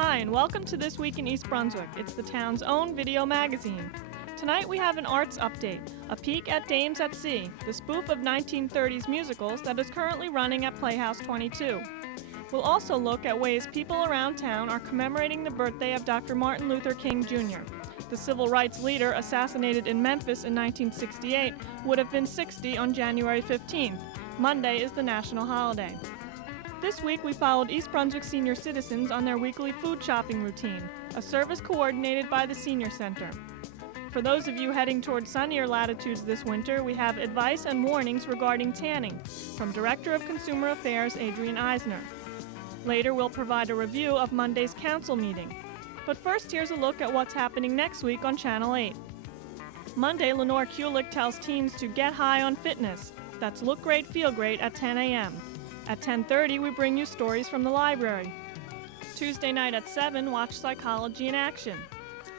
Hi, and welcome to This Week in East Brunswick. It's the town's own video magazine. Tonight we have an arts update, a peek at Dames at Sea, the spoof of 1930s musicals that is currently running at Playhouse 22. We'll also look at ways people around town are commemorating the birthday of Dr. Martin Luther King Jr. The civil rights leader assassinated in Memphis in 1968 would have been 60 on January 15th. Monday is the national holiday. This week we followed East Brunswick senior citizens on their weekly food shopping routine, a service coordinated by the Senior Center. For those of you heading toward sunnier latitudes this winter, we have advice and warnings regarding tanning from Director of Consumer Affairs Adrian Eisner. Later we'll provide a review of Monday's council meeting. But first, here's a look at what's happening next week on Channel 8. Monday, Lenore Kulik tells teens to get high on fitness. That's Look Great, Feel Great at 10 a.m. At 10:30, we bring you stories from the library. Tuesday night at 7, watch Psychology in Action.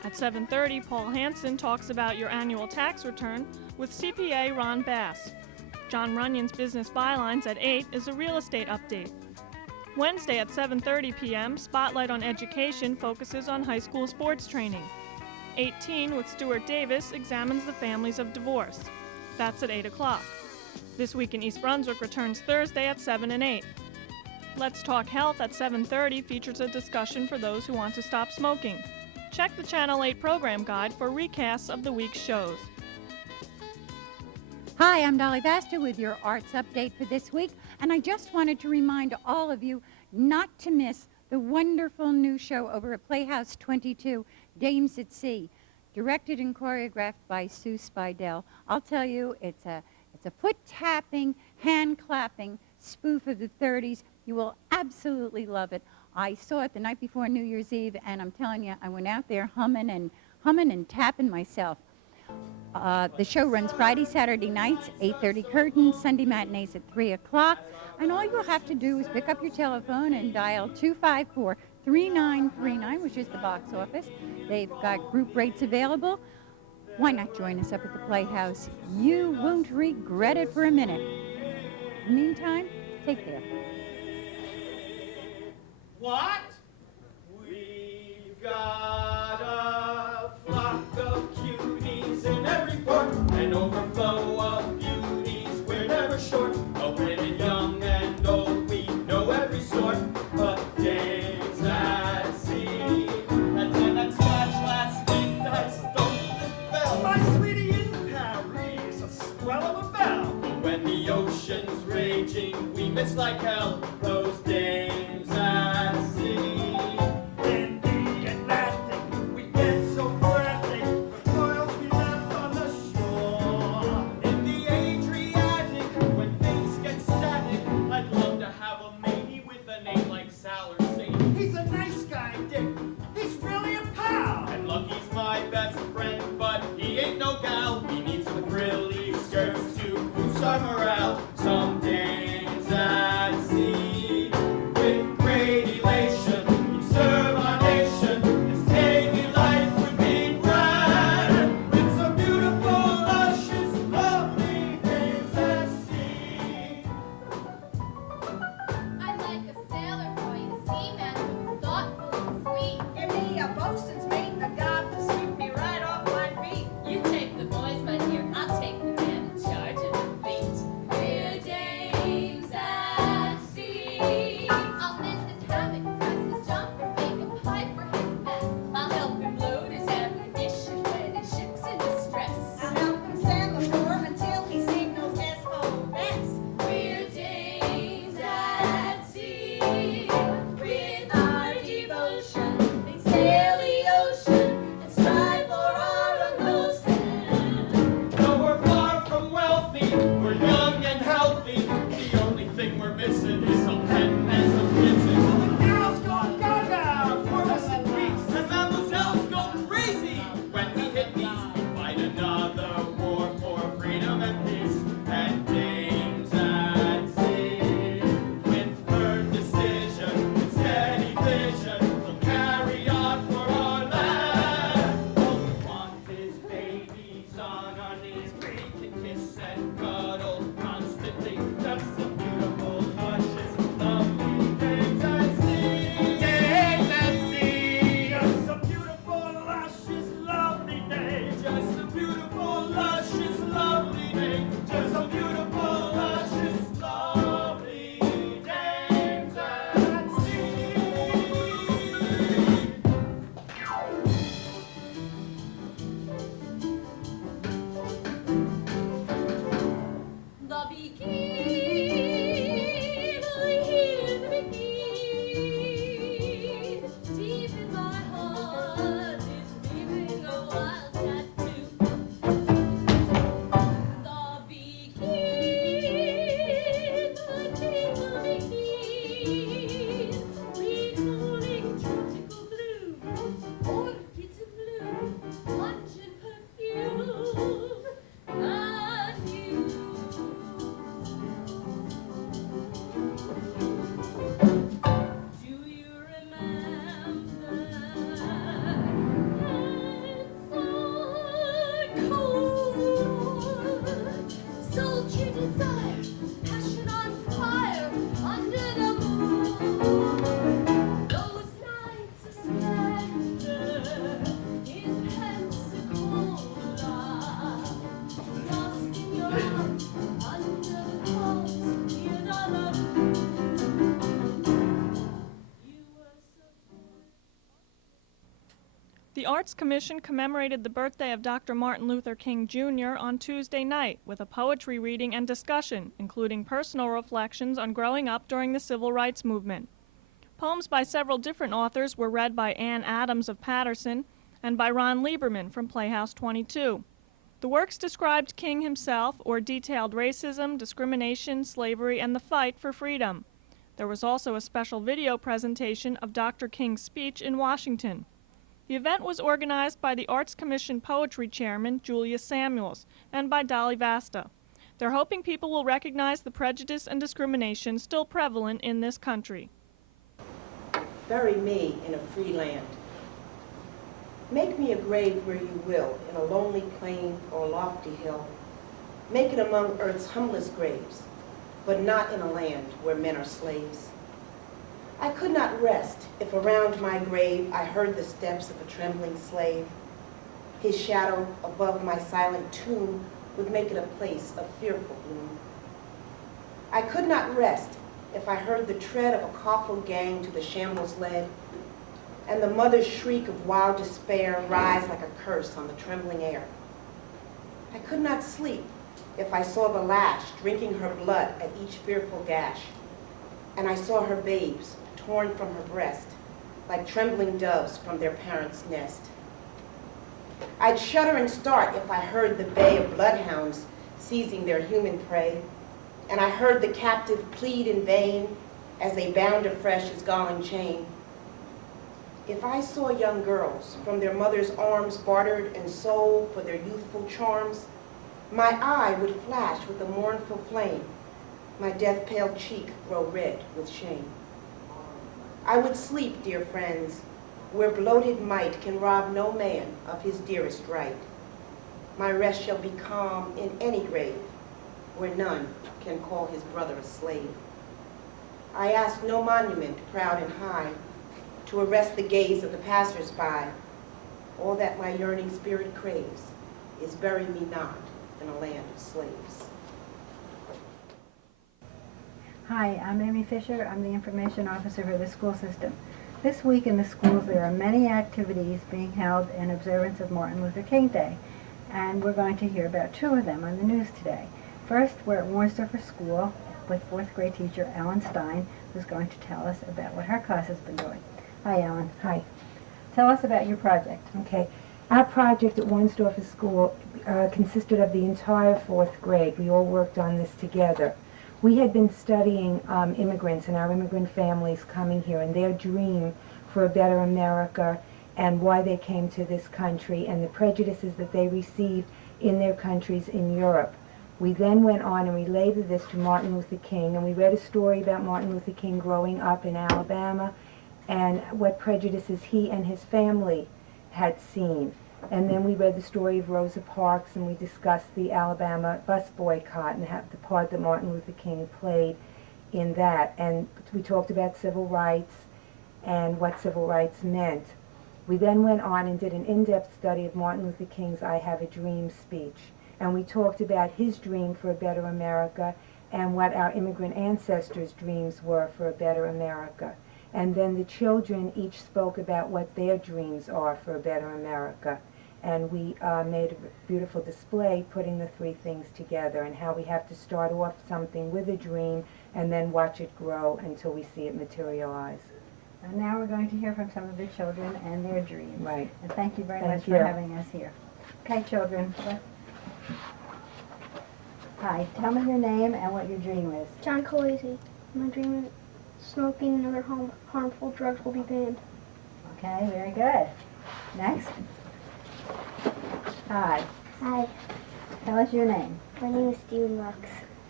At 7:30, Paul Hansen talks about your annual tax return with CPA Ron Bass. John Runyon's Business Bylines at 8 is a real estate update. Wednesday at 7:30 p.m., Spotlight on Education focuses on high school sports training. 18 with Stuart Davis examines the families of divorce. That's at 8 o'clock. This Week in East Brunswick returns Thursday at 7 and 8. Let's Talk Health at 7:30 features a discussion for those who want to stop smoking. Check the Channel 8 program guide for recasts of the week's shows. Hi, I'm Dolly Baster with your arts update for this week, and I just wanted to remind all of you not to miss the wonderful new show over at Playhouse 22, Dames at Sea, directed and choreographed by Sue Spidell. I'll tell you, it's a foot-tapping, hand-clapping spoof of the 30s. You will absolutely love it. I saw it the night before New Year's Eve, and I'm telling you, I went out there humming and tapping myself. The show runs Friday, Saturday nights, 8:30 curtain, Sunday matinees at 3 o'clock. And all you'll have to do is pick up your telephone and dial 254-3939, which is the box office. They've got group rates available. Why not join us up at the Playhouse? You won't regret it for a minute. In the meantime, take care. What? We've got a flock of cuties in every port, an overflow of beauties, we're never short. Of women young and old, we know every sort of dames at sea. And then that scratch last week that stole the bell. My sweetie in Paris, a swell of a bell. But when the ocean's raging, we miss like hell those dames at sea. In the Atlantic, we get so frantic, the toils we left on the shore. In the Adriatic, when things get static, I'd love to have a matey with a name like Sal or Sadie. He's a nice guy, Dick. He's really a pal. And Lucky's my best friend, but he ain't no gal. We need some frilly skirts to boost our morale. Some dames at sea. The Arts Commission commemorated the birthday of Dr. Martin Luther King Jr. on Tuesday night with a poetry reading and discussion, including personal reflections on growing up during the Civil Rights Movement. Poems by several different authors were read by Ann Adams of Patterson and by Ron Lieberman from Playhouse 22. The works described King himself or detailed racism, discrimination, slavery, and the fight for freedom. There was also a special video presentation of Dr. King's speech in Washington. The event was organized by the Arts Commission Poetry Chairman, Julia Samuels, and by Dolly Vasta. They're hoping people will recognize the prejudice and discrimination still prevalent in this country. Bury me in a free land. Make me a grave where you will, in a lonely plain or lofty hill. Make it among earth's humblest graves, but not in a land where men are slaves. I could not rest if around my grave I heard the steps of a trembling slave. His shadow above my silent tomb would make it a place of fearful gloom. I could not rest if I heard the tread of a coffle gang to the shambles led, and the mother's shriek of wild despair rise like a curse on the trembling air. I could not sleep if I saw the lash drinking her blood at each fearful gash, and I saw her babes torn from her breast like trembling doves from their parents' nest. I'd shudder and start if I heard the bay of bloodhounds seizing their human prey, and I heard the captive plead in vain as they bound afresh his galling chain. If I saw young girls from their mother's arms bartered and sold for their youthful charms, my eye would flash with a mournful flame, my death-pale cheek grow red with shame. I would sleep, dear friends, where bloated might can rob no man of his dearest right. My rest shall be calm in any grave, where none can call his brother a slave. I ask no monument, proud and high, to arrest the gaze of the passers-by. All that my yearning spirit craves is bury me not in a land of slaves. Hi, I'm Amy Fisher. I'm the information officer for the school system. This week in the schools there are many activities being held in observance of Martin Luther King Day, and we're going to hear about two of them on the news today. First, we're at Warnsdorfer School with fourth grade teacher Ellen Stein, who's going to tell us about what her class has been doing. Hi, Ellen. Hi. Tell us about your project. Okay. Our project at Warnsdorfer School consisted of the entire fourth grade. We all worked on this together. We had been studying immigrants and our immigrant families coming here and their dream for a better America and why they came to this country and the prejudices that they received in their countries in Europe. We then went on and related this to Martin Luther King, and we read a story about Martin Luther King growing up in Alabama and what prejudices he and his family had seen. And then we read the story of Rosa Parks, and we discussed the Alabama bus boycott and the part that Martin Luther King played in that. And we talked about civil rights and what civil rights meant. We then went on and did an in-depth study of Martin Luther King's I Have a Dream speech. And we talked about his dream for a better America and what our immigrant ancestors' dreams were for a better America. And then the children each spoke about what their dreams are for a better America. And we made a beautiful display putting the three things together and how we have to start off something with a dream and then watch it grow until we see it materialize. And now we're going to hear from some of the children and their dreams. Right. And thank you very Thank much you. for having us here. Okay, children. Hi, tell me your name and what your dream is. John Colesi. My dream is smoking and other harmful drugs will be banned. Okay, very good. Next. Hi, Hi, tell us your name. my name is Steven Lux.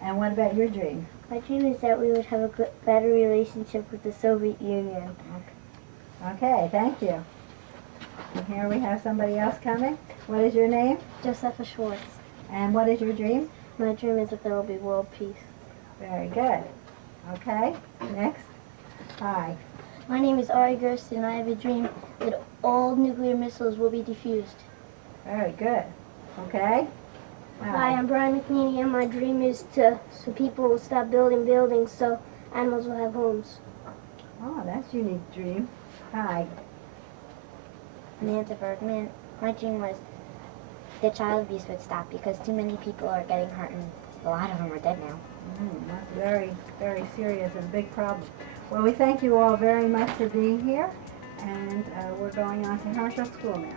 And what about your dream? My dream is that we would have a better relationship with the Soviet Union. Okay, thank you. And here we have somebody else coming. What is your name? Josepha Schwartz. And what is your dream? My dream is that there will be world peace. Very good. Okay, next. Hi. My name is Ari Gerst, and I have a dream that all nuclear missiles will be defused. Very good. Okay. Hi, I'm Brian McNeely, and my dream is so people will stop building buildings so animals will have homes. Oh, that's a unique dream. Hi. Amanda Bergman. My dream was the child abuse would stop because too many people are getting hurt and a lot of them are dead now. That's very, very serious and big problem. Well, we thank you all very much for being here, and we're going on to Herschel School now.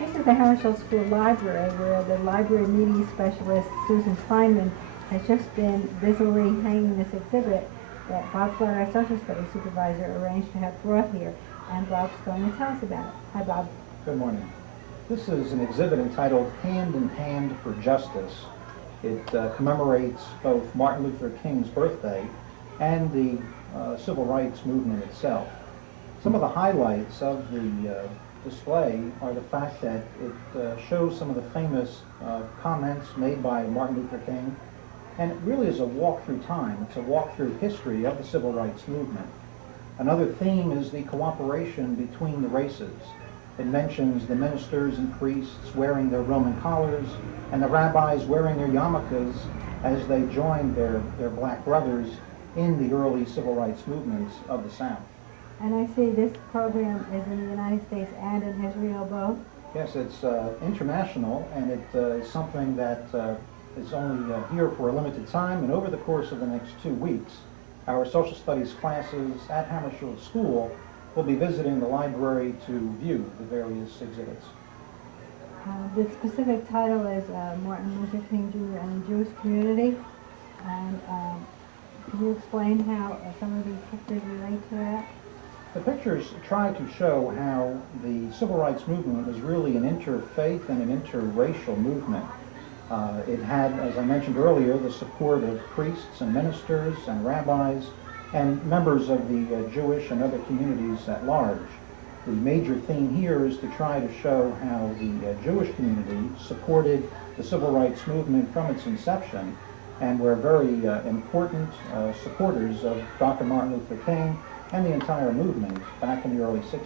This is the Herschel School Library, where the library media specialist, Susan Kleinman, has just been busily hanging this exhibit that Bob Flood, our social studies supervisor, arranged to have brought here, and Bob's going to tell us about it. Hi, Bob. Good morning. This is an exhibit entitled Hand in Hand for Justice. It commemorates both Martin Luther King's birthday and the civil rights movement itself. Some of the highlights of the display are the fact that it shows some of the famous comments made by Martin Luther King, and it really is a walk through time. It's a walk through history of the civil rights movement. Another theme is the cooperation between the races. It mentions the ministers and priests wearing their Roman collars and the rabbis wearing their yarmulkes as they joined their black brothers in the early civil rights movements of the South. And I see this program is in the United States and in Israel both? Yes, it's international, and it is something that is only here for a limited time, and over the course of the next 2 weeks, our social studies classes at Hammarskjöld School will be visiting the library to view the various exhibits. The specific title is Martin Luther King Jr. and the Jewish Community. And can you explain how some of these pictures relate to that? The pictures try to show how the civil rights movement was really an interfaith and an interracial movement. It had, as I mentioned earlier, the support of priests and ministers and rabbis and members of the Jewish and other communities at large. The major theme here is to try to show how the Jewish community supported the civil rights movement from its inception and were very important supporters of Dr. Martin Luther King and the entire movement back in the early 60s.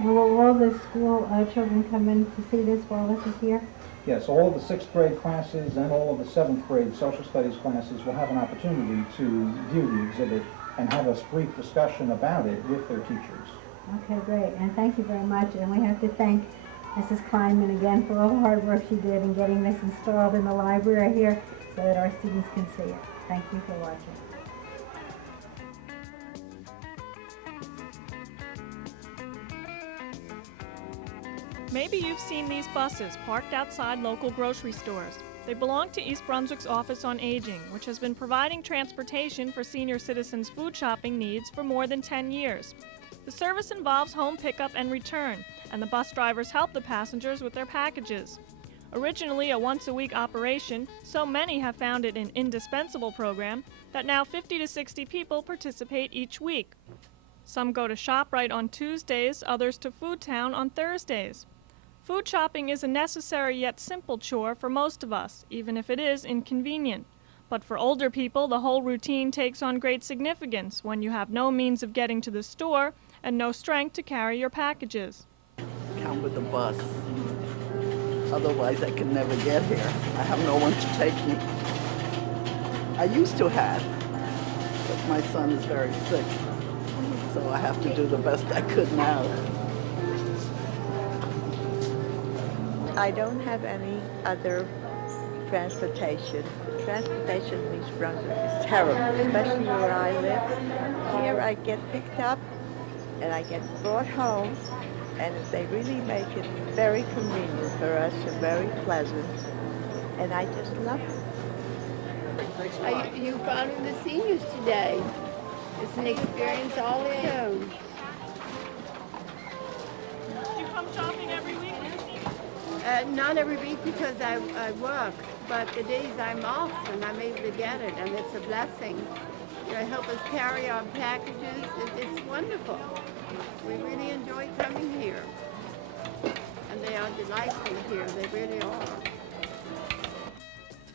Now, will all the school children come in to see this while this is here? Yes, all of the 6th grade classes and all of the 7th grade social studies classes will have an opportunity to view the exhibit and have a brief discussion about it with their teachers. Okay, great. And thank you very much. And we have to thank Mrs. Kleinman again for all the hard work she did in getting this installed in the library here so that our students can see it. Thank you for watching. Maybe you've seen these buses parked outside local grocery stores. They belong to East Brunswick's Office on Aging, which has been providing transportation for senior citizens' food shopping needs for more than 10 years. The service involves home pickup and return, and the bus drivers help the passengers with their packages. Originally a once-a-week operation, so many have found it an indispensable program that now 50 to 60 people participate each week. Some go to ShopRite on Tuesdays, others to Food Town on Thursdays. Food shopping is a necessary yet simple chore for most of us, even if it is inconvenient. But for older people, the whole routine takes on great significance when you have no means of getting to the store and no strength to carry your packages. Come with the bus. Otherwise, I can never get here. I have no one to take me. I used to have, but my son is very sick, so I have to do the best I could now. I don't have any other transportation. Transportation in East Brunswick is terrible, especially where I live. Here I get picked up and I get brought home, and they really make it very convenient for us and very pleasant, and I just love it. Are you following the seniors today? It's an experience all its own. Do you come shopping every week? Not every week because I work, but the days I'm off and I'm able to get it, and it's a blessing. You know, help us carry our packages. It's wonderful. We really enjoy coming here, and they are delightful here. They really are.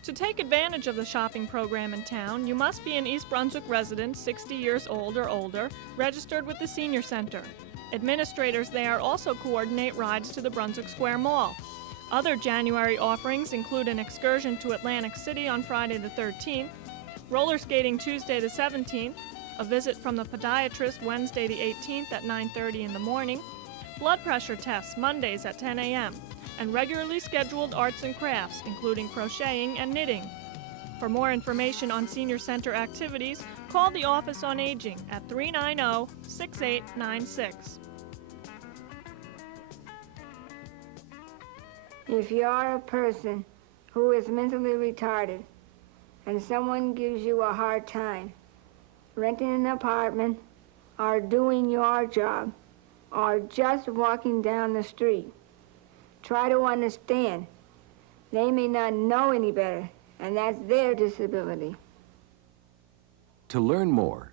To take advantage of the shopping program in town, you must be an East Brunswick resident 60 years old or older, registered with the Senior Center. Administrators there also coordinate rides to the Brunswick Square Mall. Other January offerings include an excursion to Atlantic City on Friday the 13th, Roller skating Tuesday the 17th, a visit from the podiatrist Wednesday the 18th at 9:30 in the morning, blood pressure tests Mondays at 10 a.m., and regularly scheduled arts and crafts, including crocheting and knitting. For more information on Senior Center activities, call the Office on Aging at 390-6896. If you are a person who is mentally retarded and someone gives you a hard time, renting an apartment, or doing your job, or just walking down the street, try to understand. They may not know any better, and that's their disability. To learn more,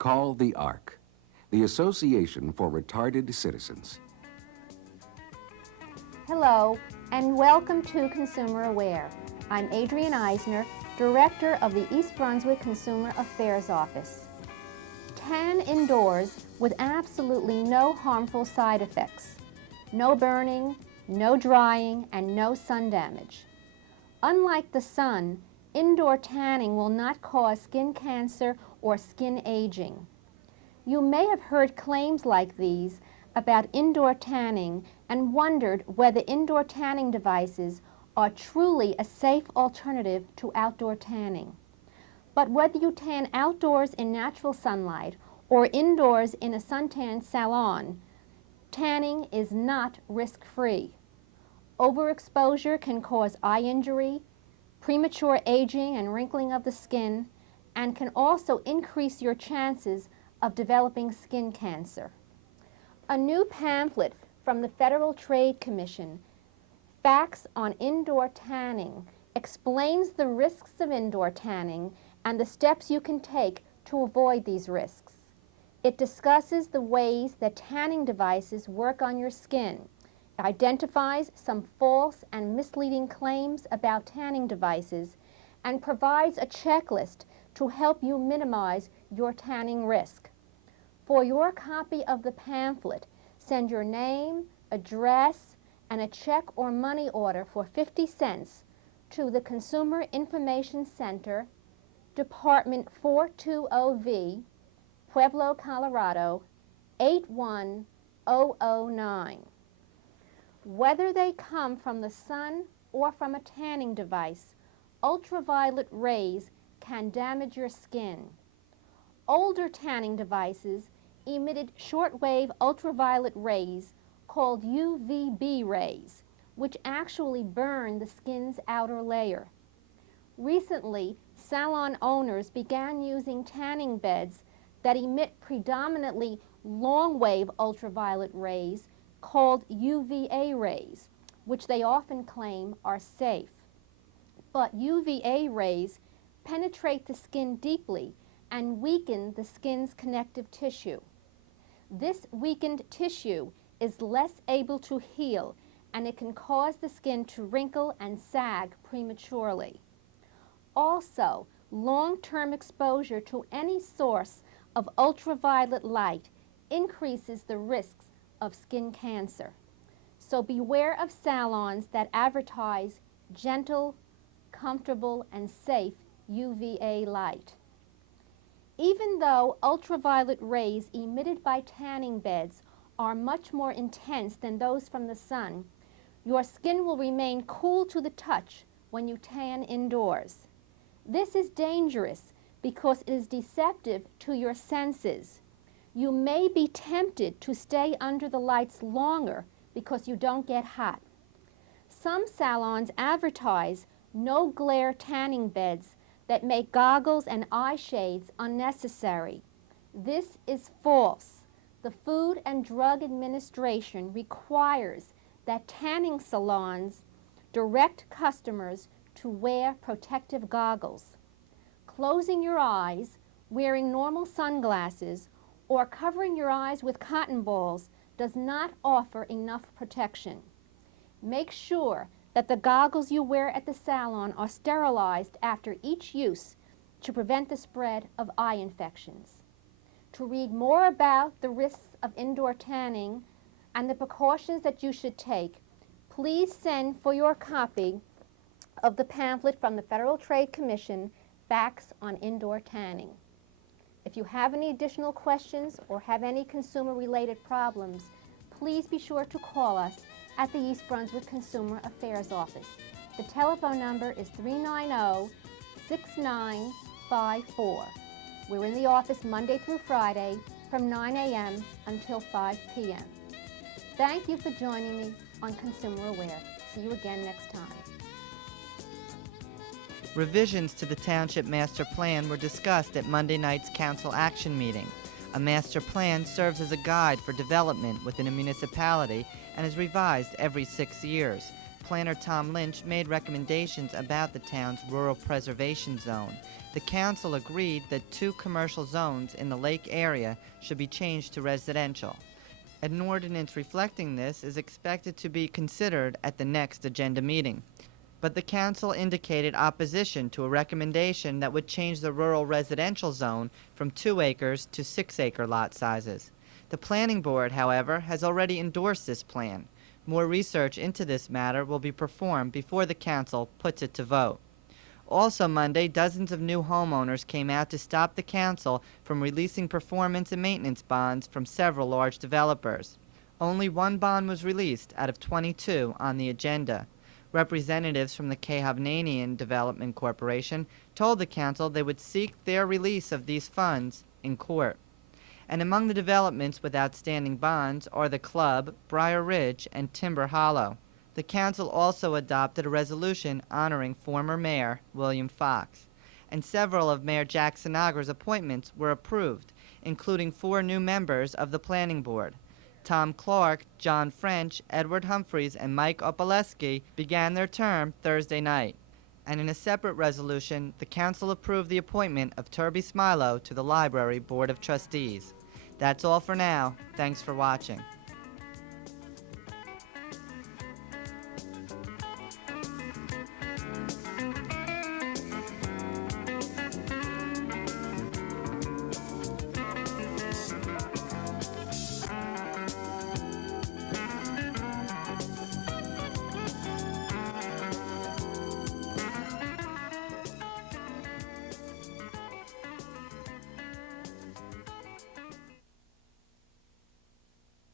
call the ARC, the Association for Retarded Citizens. Hello, and welcome to Consumer Aware. I'm Adrienne Eisner, Director of the East Brunswick Consumer Affairs Office. Tan indoors with absolutely no harmful side effects. No burning, no drying, and no sun damage. Unlike the sun, indoor tanning will not cause skin cancer or skin aging. You may have heard claims like these about indoor tanning and wondered whether indoor tanning devices are truly a safe alternative to outdoor tanning. But whether you tan outdoors in natural sunlight or indoors in a suntan salon, tanning is not risk-free. Overexposure can cause eye injury, premature aging and wrinkling of the skin, and can also increase your chances of developing skin cancer. A new pamphlet from the Federal Trade Commission, Facts on Indoor Tanning, explains the risks of indoor tanning and the steps you can take to avoid these risks. It discusses the ways that tanning devices work on your skin. It identifies some false and misleading claims about tanning devices and provides a checklist to help you minimize your tanning risk. For your copy of the pamphlet, send your name, address, and a check or money order for 50 cents to the Consumer Information Center, Department 420V, Pueblo, Colorado, 81009. Whether they come from the sun or from a tanning device, ultraviolet rays can damage your skin. Older tanning devices emitted shortwave ultraviolet rays called UVB rays, which actually burn the skin's outer layer. Recently, salon owners began using tanning beds that emit predominantly long-wave ultraviolet rays called UVA rays, which they often claim are safe. But UVA rays penetrate the skin deeply and weaken the skin's connective tissue. This weakened tissue is less able to heal, and it can cause the skin to wrinkle and sag prematurely. Also, long-term exposure to any source of ultraviolet light increases the risks of skin cancer. So beware of salons that advertise gentle, comfortable, and safe UVA light. Even though ultraviolet rays emitted by tanning beds are much more intense than those from the sun, your skin will remain cool to the touch when you tan indoors. This is dangerous because it is deceptive to your senses. You may be tempted to stay under the lights longer because you don't get hot. Some salons advertise no glare tanning beds that make goggles and eye shades unnecessary. This is false. The Food and Drug Administration requires that tanning salons direct customers to wear protective goggles. Closing your eyes, wearing normal sunglasses, or covering your eyes with cotton balls does not offer enough protection. Make sure that the goggles you wear at the salon are sterilized after each use to prevent the spread of eye infections. To read more about the risks of indoor tanning and the precautions that you should take, please send for your copy of the pamphlet from the Federal Trade Commission, Facts on Indoor Tanning. If you have any additional questions or have any consumer-related problems, please be sure to call us at the East Brunswick Consumer Affairs Office. The telephone number is 390-6954. We're in the office Monday through Friday from 9 a.m. until 5 p.m. Thank you for joining me on Consumer Aware. See you again next time. Revisions to the Township Master Plan were discussed at Monday night's Council Action Meeting. A master plan serves as a guide for development within a municipality and is revised every 6 years. Planner Tom Lynch made recommendations about the town's rural preservation zone. The council agreed that 2 commercial zones in the lake area should be changed to residential. An ordinance reflecting this is expected to be considered at the next agenda meeting. But the council indicated opposition to a recommendation that would change the rural residential zone from 2 acres to 6 acre lot sizes. The planning board, however, has already endorsed this plan. More research into this matter will be performed before the council puts it to vote. Also Monday, dozens of new homeowners came out to stop the council from releasing performance and maintenance bonds from several large developers. Only 1 bond was released out of 22 on the agenda. Representatives from the Kehovnanian Development Corporation told the council they would seek their release of these funds in court. And among the developments with outstanding bonds are the Club, Briar Ridge, and Timber Hollow. The council also adopted a resolution honoring former Mayor William Fox. And several of Mayor Jack Sinagra's appointments were approved, including 4 new members of the Planning Board. Tom Clark, John French, Edward Humphreys, and Mike Opaleski began their term Thursday night. And in a separate resolution, the council approved the appointment of Turby Smilo to the Library Board of Trustees. That's all for now. Thanks for watching.